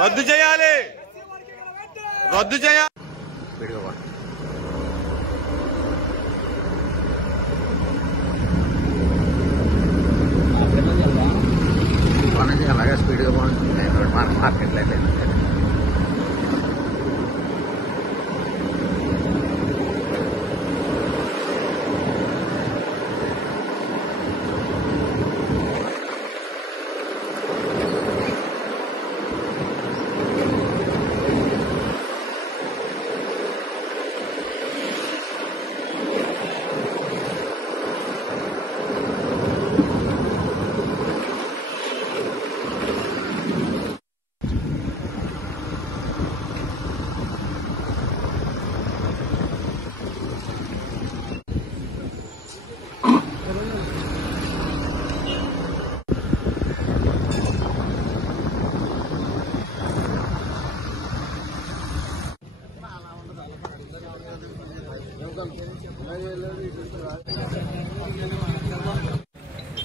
రద్దు చేయాలి, రద్దు చేయాలి. అలాగే స్పీడ్గా బాగుంటుంది మార్కెట్లో అయితే.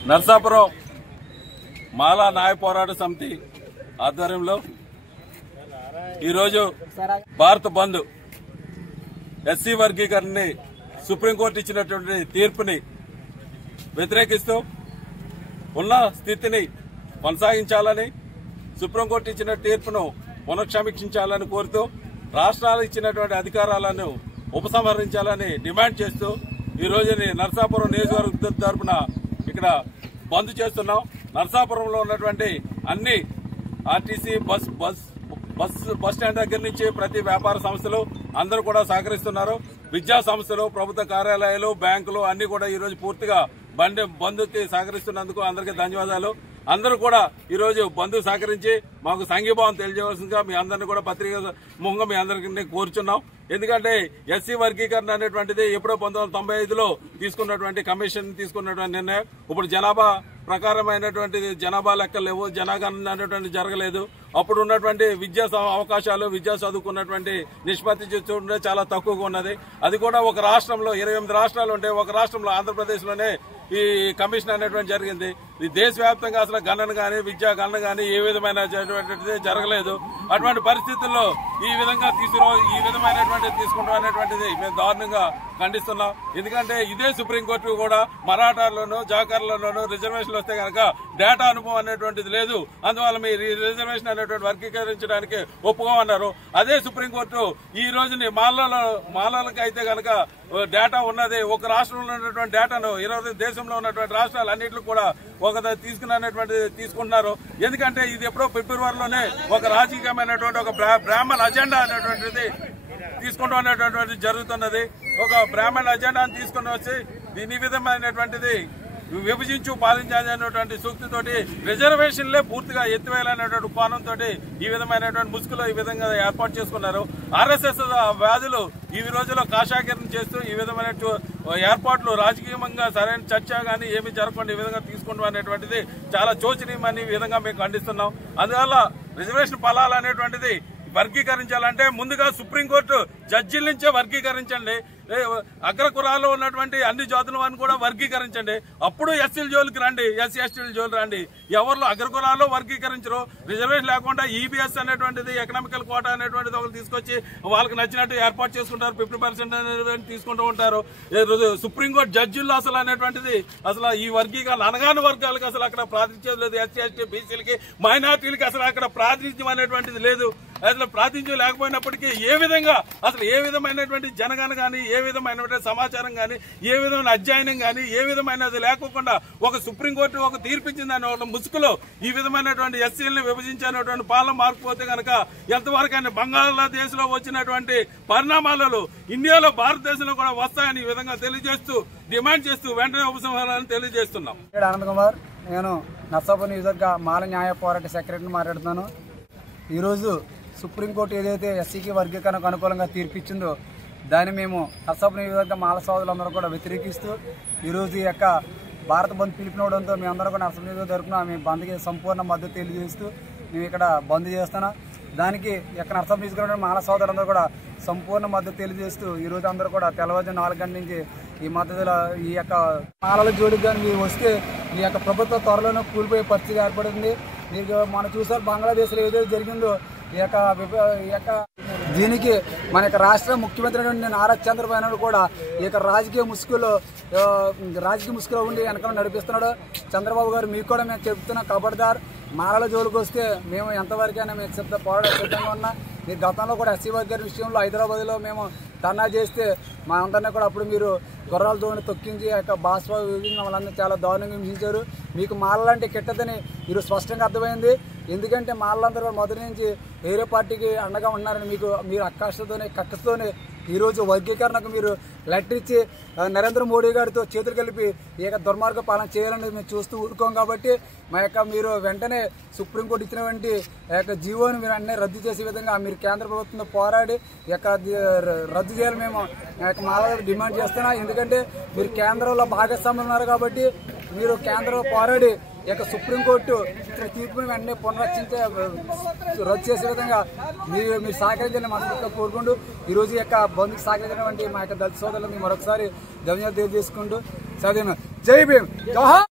నర్సాపురం మాలా న్యాయ పోరాట సమితి ఆధ్వర్యంలో ఈరోజు భారత బంద్ ఎస్సీ వర్గీకరణని సుప్రీంకోర్టు ఇచ్చినటువంటి తీర్పుని వ్యతిరేకిస్తూ ఉన్న స్థితిని కొనసాగించాలని, సుప్రీంకోర్టు ఇచ్చిన తీర్పును పునఃసమీక్షించాలని కోరుతూ రాష్ట్రాలు ఇచ్చినటువంటి అధికారాలను ఉపసంహరించాలని డిమాండ్ చేస్తూ ఈ రోజుని నర్సాపురం నియోజకవర్గ తరపున ఇక్కడ బంద్ చేస్తున్నాం. నర్సాపురంలో ఉన్నటువంటి అన్ని ఆర్టీసీ బస్ స్టాండ్ దగ్గర నుంచి ప్రతి వ్యాపార సంస్థలు అందరూ కూడా సహకరిస్తున్నారు. విద్యా సంస్థలు, ప్రభుత్వ కార్యాలయాలు, బ్యాంకులు అన్ని కూడా ఈ రోజు పూర్తిగా బంద్కి సహకరిస్తున్నందుకు అందరికీ ధన్యవాదాలు. అందరూ కూడా ఈ రోజు బంద్ సహకరించి మాకు సంఘీభావం తెలియజేయవలసిందిగా మీ అందరినీ కూడా పత్రిక ముఖంగా మీ అందరికీ కోరుచున్నాం. ఎందుకంటే ఎస్సీ వర్గీకరణ అనేటువంటిది ఎప్పుడో 1995లో తీసుకున్నటువంటి కమిషన్ తీసుకున్నటువంటి నిర్ణయం. ఇప్పుడు జనాభా ప్రకారమైనటువంటి జనాభా లెక్కలు లేవు, జనగణన అనేటువంటి జరగలేదు. అప్పుడు ఉన్నటువంటి విద్యా అవకాశాలు, విద్యా చదువుకున్నటువంటి నిష్పత్తి చూస్తుంటే చాలా తక్కువగా ఉన్నది. అది కూడా ఒక రాష్ట్రంలో 28 రాష్ట్రాలు ఉంటే ఒక రాష్ట్రంలో ఆంధ్రప్రదేశ్లోనే ఈ కమిషన్ అనేటువంటి జరిగింది. ఈ దేశవ్యాప్తంగా అసలు గణన గానీ, విద్యా గణన గానీ ఏ విధమైన జరగలేదు. అటువంటి పరిస్థితుల్లో ఈ విధమైనటువంటిది తీసుకుంటాం అనేటువంటిది మేము దారుణంగా ఖండిస్తున్నాం. ఎందుకంటే ఇదే సుప్రీంకోర్టు కూడా మరాఠాల్లోనూ జాకర్లలోనూ రిజర్వేషన్లు వస్తే కనుక డేటా అనుభవం అనేటువంటిది లేదు, అందువల్ల మీ రిజర్వేషన్ అనేటువంటి వర్గీకరించడానికి ఒప్పుకోమన్నారు. అదే సుప్రీంకోర్టు ఈ రోజుని మాలలకు అయితే కనుక డేటా ఉన్నది, ఒక రాష్ట్రంలో ఉన్నటువంటి డేటాను 20 దేశంలో ఉన్నటువంటి రాష్ట్రాలు అన్నింటిలో కూడా ఒక తీసుకుంటున్నారు. ఎందుకంటే ఇది ఎప్పుడో ఫిబ్రవరిలోనే ఒక రాజకీయమైనటువంటి ఒక బ్రాహ్మణ అజెండా అనేటువంటిది తీసుకుంటూ అనేటువంటిది జరుగుతున్నది. ఒక బ్రాహ్మణ అజెండాను తీసుకుని వచ్చి దీని విధమైనటువంటిది విభజించు పాలించాలనేటువంటి సూక్తితోటి రిజర్వేషన్లే పూర్తిగా ఎత్తివేయాలనేటువంటి కోణంతో ఈ విధమైనటువంటి ముసుగులో ఈ విధంగా ఏర్పాటు చేసుకున్నారు. RSS వ్యాధులు ఈ రోజుల్లో కాషాయకరణ చేస్తూ ఈ విధమైన ఏర్పాట్లు రాజకీయంగా సరైన చర్చ కానీ ఏమీ జరగకుండా ఈ విధంగా తీసుకుంటాం అనేటువంటిది చాలా శోచనీయమని ఈ విధంగా మేము ఖండిస్తున్నాం. అందువల్ల రిజర్వేషన్ ఫలాలు అనేటువంటిది వర్గీకరించాలంటే ముందుగా సుప్రీంకోర్టు జడ్జిల నుంచే వర్గీకరించండి. అగ్ర కులాల్లో ఉన్నటువంటి అన్ని జాతుల వారిని కూడా వర్గీకరించండి. అప్పుడు ఎస్సీల జోలికి రండి, SC STల జోలికి రండి. ఎవరు అగ్ర కులాల్లో వర్గీకరించరు. రిజర్వేషన్ లేకుండా EBS అనేటువంటిది ఎకనామికల్ కోటా అనేటువంటిది ఒకరు తీసుకొచ్చి వాళ్ళకి నచ్చినట్టు ఏర్పాటు చేసుకుంటారు. 50% అనేది తీసుకుంటూ ఉంటారు. సుప్రీంకోర్టు జడ్జిల్లో అసలు అనేటువంటిది అసలు ఈ వర్గీకరణ అనగాని వర్గాలకు అసలు అక్కడ ప్రాతినిధ్యం లేదు. SC ST BCలకి మైనార్టీలకి అసలు అక్కడ ప్రాతినిధ్యం అనేటువంటిది లేదు. అసలు ప్రాతినిధ్యం లేకపోయినప్పటికీ ఏ విధమైనటువంటి జనగణ కానీ, ఏ విధమైనటువంటి సమాచారం కానీ, ఏ విధమైన అధ్యయనం కానీ, ఏ విధమైనది లేకుండా ఒక సుప్రీంకోర్టు ఒక తీర్పిచ్చిందని ఒక ముసుగులో ఈ విధమైనటువంటి ఎస్సీలను విభజించినటువంటి పాలన మార్పుపోతే కనుక ఎంతవరకైనా బంగ్లాదేశ్ లో వచ్చినటువంటి పరిణామాలలో ఇండియాలో భారతదేశంలో కూడా వస్తాయని ఈ విధంగా తెలియజేస్తూ డిమాండ్ చేస్తూ వెంటనే ఉపసంహారాన్ని తెలియజేస్తున్నాం. ఆనంద్ కుమార్, నేను నర్సాపూర్ నియోజకవర్గ మాల న్యాయ పోరాట సెక్రటరీని మాట్లాడుతున్నాను. ఈరోజు సుప్రీంకోర్టు ఏదైతే ఎస్సీకి వర్గీకరణకు అనుకూలంగా తీర్పిచ్చిందో దాన్ని మేము నర్సాపూర్ నియోజకవర్గ మాల సోదరులందరూ కూడా వ్యతిరేకిస్తూ ఈరోజు ఈ యొక్క భారత బంద్ పిలుపునివ్వడంతో మేమందరూ కూడా నర్సాపూర్ నియోజకవర్గం తరఫున మేము బంద్కి సంపూర్ణ మద్దతు తెలియజేస్తూ మేము ఇక్కడ బంద్ చేస్తున్నాం. దానికి ఇక్కడ నర్సాపూర్ నియోజకవర్గం మాల సోదరులందరూ కూడా సంపూర్ణ మద్దతు తెలియజేస్తూ ఈరోజు అందరూ కూడా తెల్లవారుజాము 4 గంటల నుంచి ఈ మద్దతుల ఈ యొక్క మాలల జోడికి కానీ మీరు వస్తే ఈ యొక్క ప్రభుత్వ త్వరలోనే కూలిపోయే పరిస్థితి ఏర్పడుతుంది. మీకు మనం చూసారు బంగ్లాదేశ్లో ఏదైతే జరిగిందో ఈ యొక్క దీనికి మన యొక్క రాష్ట్ర ముఖ్యమంత్రి నారా చంద్రబాబు నాయుడు కూడా ఈ యొక్క రాజకీయ ముసుగులో ఉండి వెనకాల నడిపిస్తున్నాడు. చంద్రబాబు గారు మీకు కూడా మేము చెప్తున్నాం, ఖబర్దార్ మాలల జోలికి వస్తే మేము ఎంతవరకైనా మేము పోరాట సిద్ధంగా ఉన్నా. మీరు గతంలో కూడా ఎస్సీ వర్గీకరణ విషయంలో హైదరాబాద్లో మేము ధర్నా చేస్తే మా అందరినీ కూడా అప్పుడు మీరు గుర్రాలతో తొక్కించి ఆ యొక్క భాష వాళ్ళందరూ చాలా దారుణంగా హింసించారు. మీకు మాలలంటే కిట్టదని ఈరోజు స్పష్టంగా అర్థమైంది. ఎందుకంటే మాలలందరూ మొదటి నుంచి వేరే పార్టీకి అండగా ఉన్నారని మీరు కక్షతోనే ఈరోజు వర్గీకరణకు మీరు లెటర్ ఇచ్చి నరేంద్ర మోడీ గారితో చేతులు కలిపి ఈ యొక్క దుర్మార్గ పాలన చేయాలని మేము చూస్తూ ఊరుకోం. కాబట్టి మీరు వెంటనే సుప్రీంకోర్టు ఇచ్చినటువంటి జీవోని మీరు అన్నీ రద్దు చేసే విధంగా మీరు కేంద్ర ప్రభుత్వంతో పోరాడి రద్దు చేయాలని మేము మాల డిమాండ్ చేస్తున్నాం. ఎందుకంటే మీరు కేంద్రంలో భాగస్వాములు ఉన్నారు కాబట్టి మీరు కేంద్రంలో పోరాడి ఈ యొక్క సుప్రీంకోర్టు తీర్పుని వెంటనే రద్దు చేసే విధంగా మీరు సహకరించాలని మనస్ఫూర్తిగా కోరుకుంటూ ఈరోజు ఈ యొక్క బంద్కి సహకరించినటువంటి మా యొక్క దళిత సోదరులు మేము మరొకసారి ధన్యవాదాలు తెలియజేసుకుంటూ జై భీమ్, జోహార్.